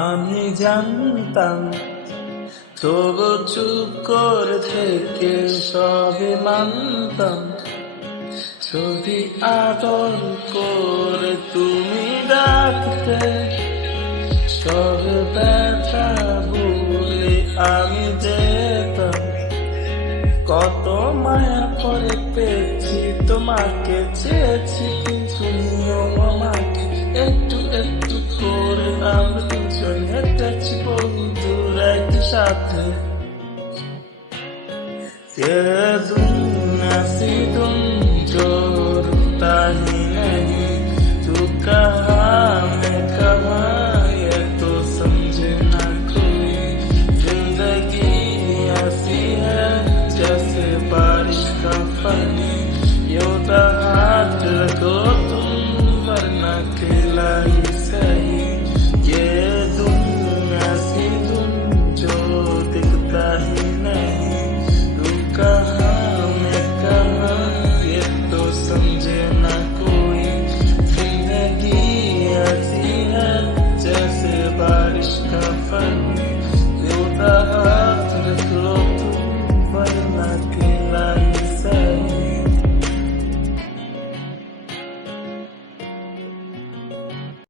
আমি জানতাম তবু চুপ করে থেকে সবে মানতাম, যদি আদর করে তুমি ডাকতে সব ব্যথা ভুলে আমি যেতাম। কত মায়া করে পেয়েছি তোমাকে, চেয়েছি